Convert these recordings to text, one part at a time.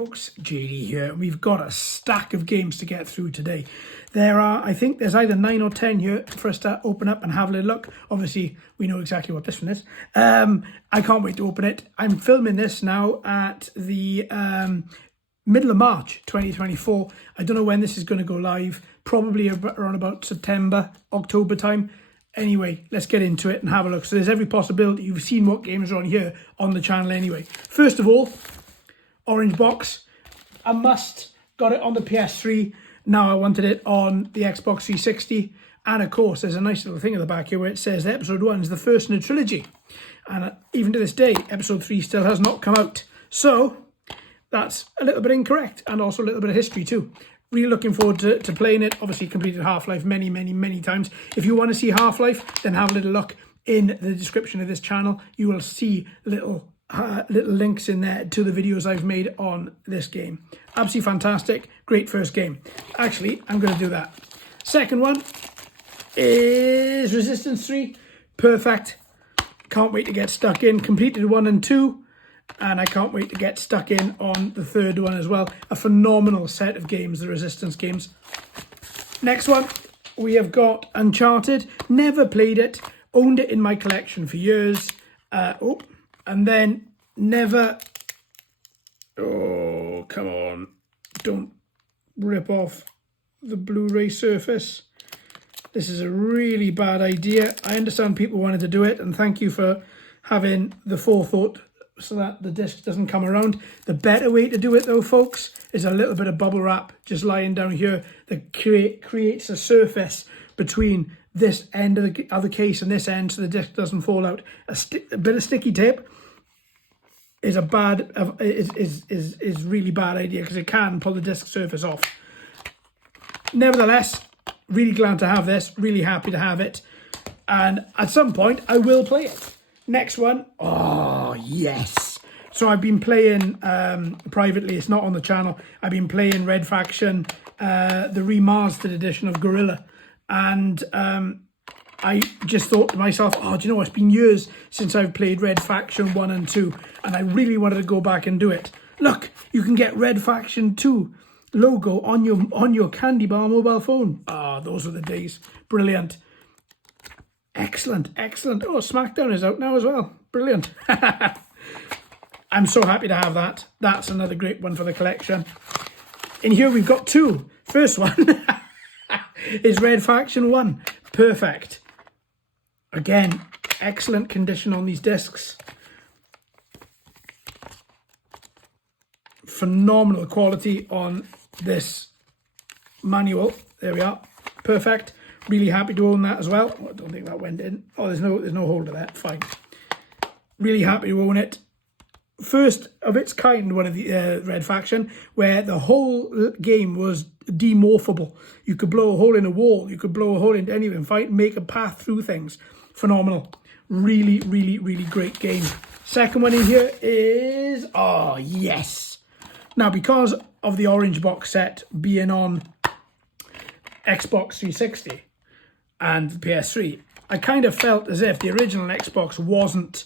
folks, JD here. We've got a stack of games to get through today. I think there's either 9 or 10 here for us to open up and have a little look. Obviously, we know exactly what this one is. I can't wait to open it. I'm filming this now at the middle of March 2024. I don't know when this is going to go live. Probably around about September, October time. Anyway, let's get into it and have a look. So there's every possibility you've seen what games are on here on the channel anyway. First of all, orange box. A must. Got it on the PS3. Now I wanted it on the Xbox 360. And of course, there's a nice little thing at the back here where it says that episode 1 is the first in a trilogy. And even to this day, episode 3 still has not come out. So that's a little bit incorrect, and also a little bit of history too. Really looking forward to playing it. Obviously completed Half-Life many times. If you want to see Half-Life, then have a little look in the description of this channel. You will see little links in there to the videos I've made on this game. Absolutely fantastic. Great first game. Actually, I'm going to do that. Second one is Resistance 3. Perfect. Can't wait to get stuck in. Completed 1 and 2. And I can't wait to get stuck in on the third one as well. A phenomenal set of games, the Resistance games. Next one, we have got Uncharted. Never played it. Owned it in my collection for years. And then never... Oh, come on. Don't rip off the Blu-ray surface. This is a really bad idea. I understand people wanted to do it, and thank you for having the forethought so that the disc doesn't come around. The better way to do it though, folks, is a little bit of bubble wrap just lying down here that creates a surface between this end of the case and this end so the disc doesn't fall out. A bit of sticky tape is is really bad idea because it can pull the disc surface off. Nevertheless, really glad to have this, really happy to have it, and at some point I will play it. Next one, oh yes. So I've been playing privately, it's not on the channel. I've been playing Red Faction, the remastered edition of Gorilla. And I just thought to myself, oh, do you know, it's been years since I've played Red Faction 1 and 2. And I really wanted to go back and do it. Look, you can get Red Faction 2 logo on your Candy Bar mobile phone. Ah, those were the days. Brilliant. Excellent. Oh, SmackDown is out now as well. Brilliant. I'm so happy to have that. That's another great one for the collection. In here we've got two. First one is Red Faction 1. Perfect. Again, excellent condition on these discs. Phenomenal quality on this manual. There we are. Perfect. Really happy to own that as well. Oh, I don't think that went in. Oh, there's no holder there. Fine. Really happy to own it. First of its kind, one of the Red Faction, where the whole game was demorphable. You could blow a hole in a wall. You could blow a hole into anything. Fight, make a path through things. Phenomenal. Really great game. Second one in here is... Oh, yes. Now, because of the orange box set being on Xbox 360 and the PS3, I kind of felt as if the original Xbox wasn't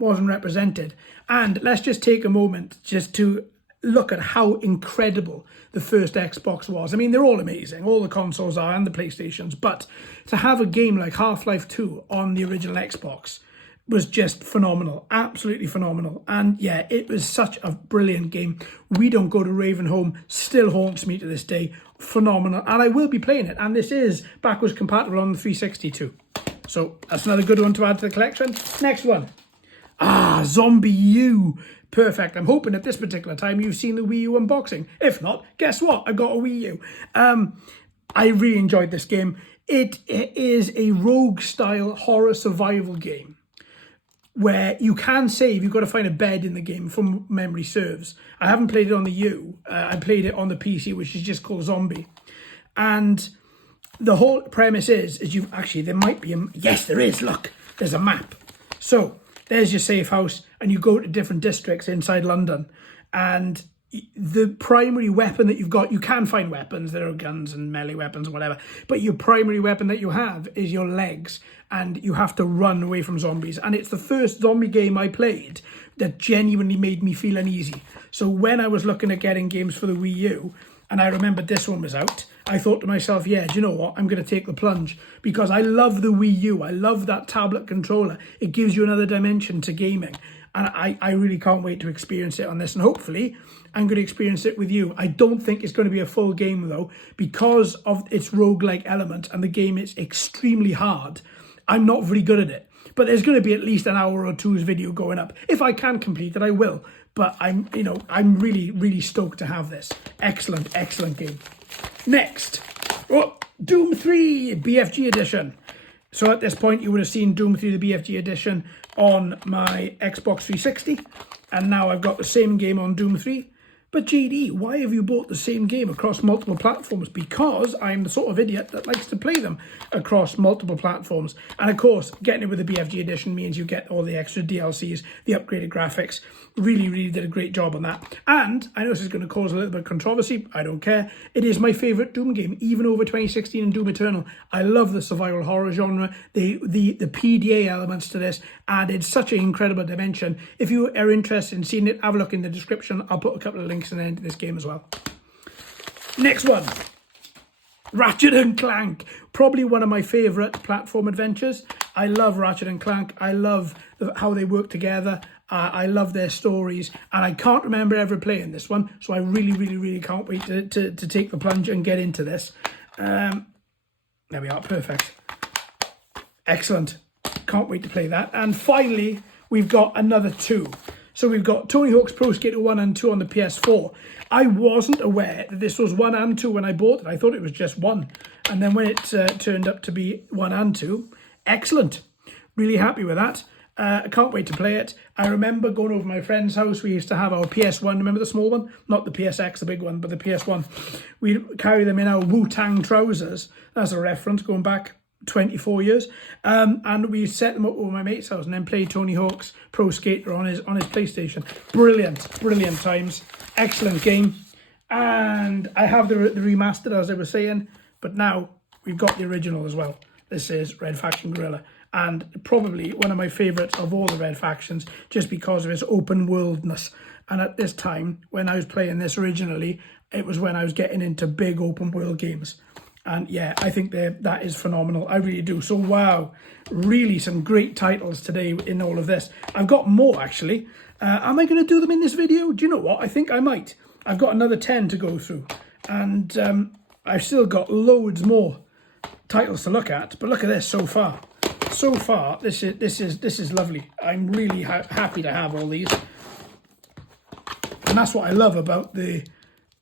represented. And let's just take a moment just to look at how incredible the first Xbox was. I mean, they're all amazing. All the consoles are, and the PlayStations. But to have a game like Half-Life 2 on the original Xbox was just phenomenal. Absolutely phenomenal. And yeah, it was such a brilliant game. We Don't Go to Ravenholm still haunts me to this day. Phenomenal. And I will be playing it. And this is backwards compatible on the 360 too. So that's another good one to add to the collection. Next one. Ah, Zombie U. Perfect. I'm hoping at this particular time you've seen the Wii U unboxing. If not, guess what? I got a Wii U. I really enjoyed this game. It is a rogue-style horror survival game where you can save. You've got to find a bed in the game, from memory serves. I haven't played it on the U. I played it on the PC, which is just called Zombie. And the whole premise is you've actually, there might be yes, there is. Look, there's a map. So there's your safe house, and you go to different districts inside London, and the primary weapon that you've got, you can find weapons, there are guns and melee weapons or whatever, but your primary weapon that you have is your legs, and you have to run away from zombies. And it's the first zombie game I played that genuinely made me feel uneasy. So when I was looking at getting games for the Wii U, and I remembered this one was out, I thought to myself, yeah, do you know what? I'm going to take the plunge, because I love the Wii U. I love that tablet controller. It gives you another dimension to gaming. And I really can't wait to experience it on this. And hopefully, I'm going to experience it with you. I don't think it's going to be a full game, though, because of its roguelike element and the game is extremely hard. I'm not very good at it. But there's going to be at least an hour or two's video going up. If I can complete it, I will. But I'm really, really stoked to have this. Excellent, excellent game. Next, Doom 3 BFG edition. So at this point, you would have seen Doom 3 the BFG edition on my Xbox 360. And now I've got the same game on Doom 3. But JD, why have you bought the same game across multiple platforms? Because I'm the sort of idiot that likes to play them across multiple platforms. And of course, getting it with the BFG edition means you get all the extra DLCs, the upgraded graphics. Really, really did a great job on that. And I know this is going to cause a little bit of controversy. I don't care. It is my favourite Doom game, even over 2016 and Doom Eternal. I love the survival horror genre. The PDA elements to this added such an incredible dimension. If you are interested in seeing it, have a look in the description. I'll put a couple of links in there into this game as well. Next one. Ratchet and Clank, probably one of my favourite platform adventures. I love Ratchet and Clank. I love how they work together. I love their stories, and I can't remember ever playing this one, so I really, really, really can't wait to take the plunge and get into this. There we are, perfect. Excellent. Can't wait to play that. And finally, we've got another two. So we've got Tony Hawk's Pro Skater 1 and 2 on the PS4. I wasn't aware that this was 1 and 2 when I bought it. I thought it was just 1. And then when it turned up to be 1 and 2, excellent. Really happy with that. I can't wait to play it. I remember going over to my friend's house. We used to have our PS1. Remember the small one? Not the PSX, the big one, but the PS1. We'd carry them in our Wu-Tang trousers. That's a reference going back 24 years. And we set them up over my mate's house and then played Tony Hawk's Pro Skater on his PlayStation. Brilliant, brilliant times. Excellent game. And I have the remastered, as I was saying, but now we've got the original as well. This is Red Faction Guerrilla, and probably one of my favourites of all the Red Factions, just because of its open worldness. And at this time, when I was playing this originally, it was when I was getting into big open world games. And yeah, I think that is phenomenal. I really do. So wow, really some great titles today in all of this. I've got more actually. Am I going to do them in this video? Do you know what? I think I might. I've got another 10 to go through, and I've still got loads more titles to look at. But look at this so far. So far, this is lovely. I'm really happy to have all these, and that's what I love about the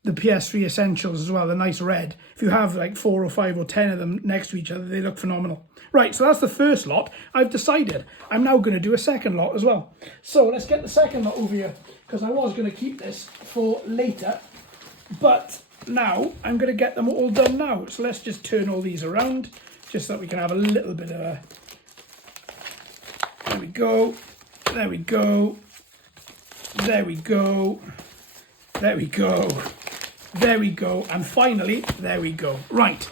PS3 Essentials as well, the nice red. If you have like 4 or 5 or 10 of them next to each other, they look phenomenal. Right, so that's the first lot. I've decided I'm now going to do a second lot as well. So let's get the second lot over here, because I was going to keep this for later, but now I'm going to get them all done now. So let's just turn all these around, just so that we can have a little bit of a... There we go. There we go. There we go. There we go. There we go. And finally, there we go. Right,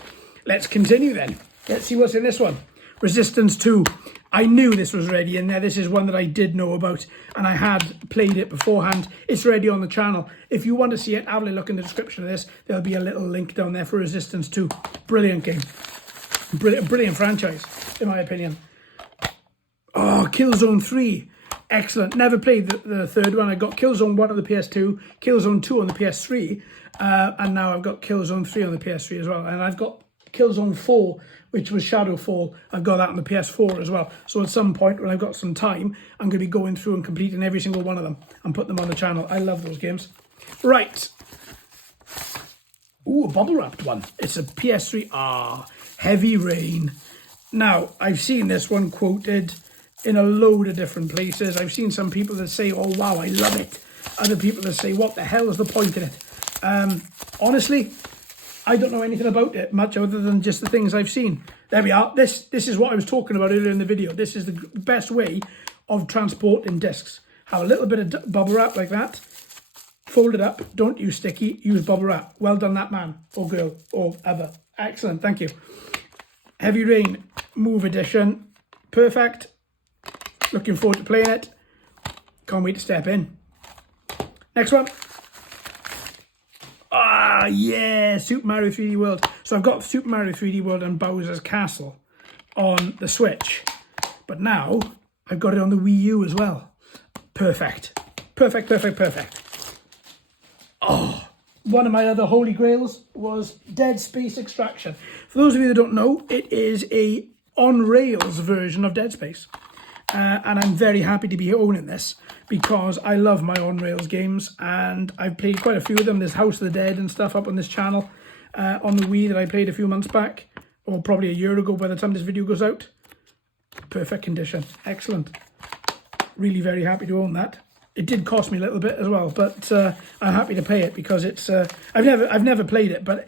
let's continue then. Let's see what's in this one. Resistance 2. I knew this was ready in there. This is one that I did know about, and I had played it beforehand. It's ready on the channel. If you want to see it, have a look in the description of this. There'll be a little link down there for Resistance 2. Brilliant game. Brilliant franchise, in my opinion. Oh, Killzone 3. Excellent. Never played the third one. I got Killzone 1 on the PS2, Killzone 2 on the PS3, and now I've got Killzone 3 on the PS3 as well. And I've got Killzone 4, which was Shadowfall. I've got that on the PS4 as well. So at some point when I've got some time, I'm going to be going through and completing every single one of them and put them on the channel. I love those games. Right. Ooh, a bubble wrapped one. It's a PS3. Heavy Rain. Now, I've seen this one quoted in a load of different places. I've seen some people that say, oh wow, I love it. Other people that say, what the hell is the point in it? Honestly, I don't know anything about it much other than just the things I've seen. There we are. This is what I was talking about earlier in the video. This is the best way of transporting discs. Have a little bit of bubble wrap like that. fold it up, don't use sticky, use bubble wrap. Well done, that man or girl or other. Excellent, thank you. Heavy Rain Move Edition, perfect. Looking forward to playing it. Can't wait to step in. Next one. Ah, yeah, Super Mario 3D World. So I've got Super Mario 3D World and Bowser's Castle on the Switch, but now I've got it on the Wii U as well. Perfect. Perfect, perfect, perfect. Oh, one of my other holy grails was Dead Space Extraction. For those of you that don't know, it is a on-rails version of Dead Space. And I'm very happy to be owning this because I love my on-rails games and I've played quite a few of them. There's House of the Dead and stuff up on this channel on the Wii that I played a few months back, or probably a year ago by the time this video goes out. Perfect condition. Excellent. Really very happy to own that. It did cost me a little bit as well, but I'm happy to pay it because it's I've never played it, but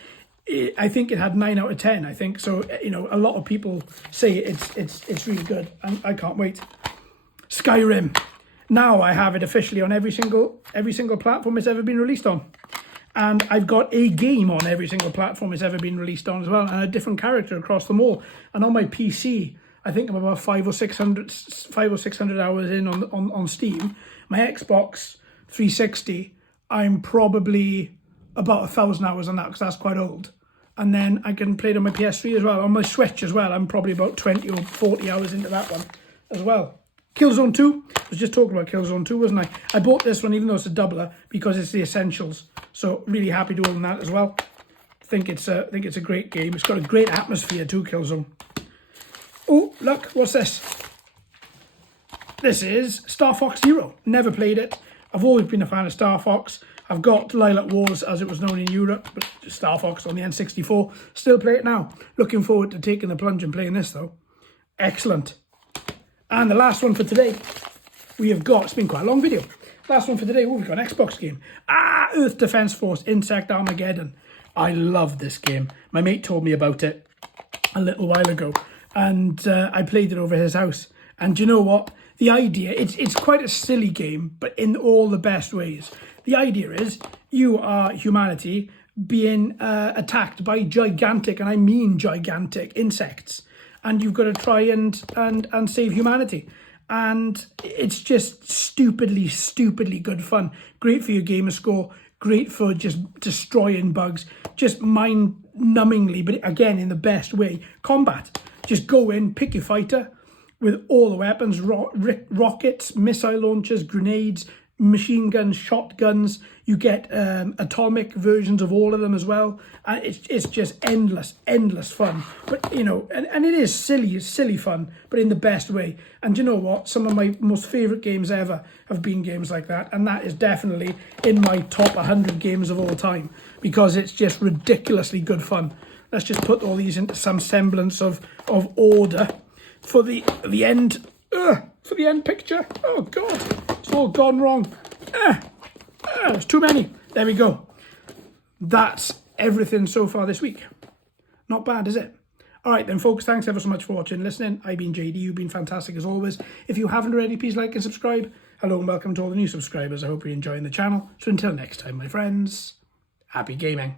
I think it had 9 out of 10. I think so. You know, a lot of people say it's really good, and I can't wait. Skyrim. Now I have it officially on every single platform it's ever been released on, and I've got a game on every single platform it's ever been released on as well, and a different character across them all. And on my PC, I think I'm about 500 or 600 hours in on Steam. My Xbox 360, I'm probably about 1,000 hours on that because that's quite old. And then I can play it on my PS3 as well. On my Switch as well, I'm probably about 20 or 40 hours into that one as well. Killzone 2, I was just talking about Killzone 2, wasn't I? I bought this one even though it's a doubler because it's the essentials. So really happy to own that as well. I think it's a great game. It's got a great atmosphere too, Killzone. Oh, look, what's this? This is Star Fox Zero. Never played it. I've always been a fan of Star Fox. I've got Lilac Wars, as it was known in Europe, but Star Fox on the N64. Still play it now. Looking forward to taking the plunge and playing this, though. Excellent. And the last one for today, we have got, it's been quite a long video. Last one for today, we've got an Xbox game. Earth Defense Force Insect Armageddon. I love this game. My mate told me about it a little while ago, and I played it over his house. And do you know what? The idea, it's quite a silly game, but in all the best ways. The idea is you are humanity being attacked by gigantic, and I mean gigantic, insects. And you've got to try and save humanity. And it's just stupidly good fun. Great for your gamer score. Great for just destroying bugs. Just mind-numbingly, but again, in the best way. Combat. Just go in, pick your fighter with all the weapons, rockets, missile launchers, grenades, machine guns, shotguns. You get atomic versions of all of them as well, and it's just endless fun. But you know, and it is silly fun, but in the best way. And you know what? Some of my most favorite games ever have been games like that, and that is definitely in my top 100 games of all time because it's just ridiculously good fun. Let's just put all these into some semblance of order for the end. For the end picture. Oh God, it's all gone wrong. There's too many. There we go. That's everything so far this week. Not bad, is it? All right then, folks. Thanks ever so much for watching and listening. I've been JD. You've been fantastic as always. If you haven't already, please like and subscribe. Hello and welcome to all the new subscribers. I hope you're enjoying the channel. So until next time, my friends, happy gaming.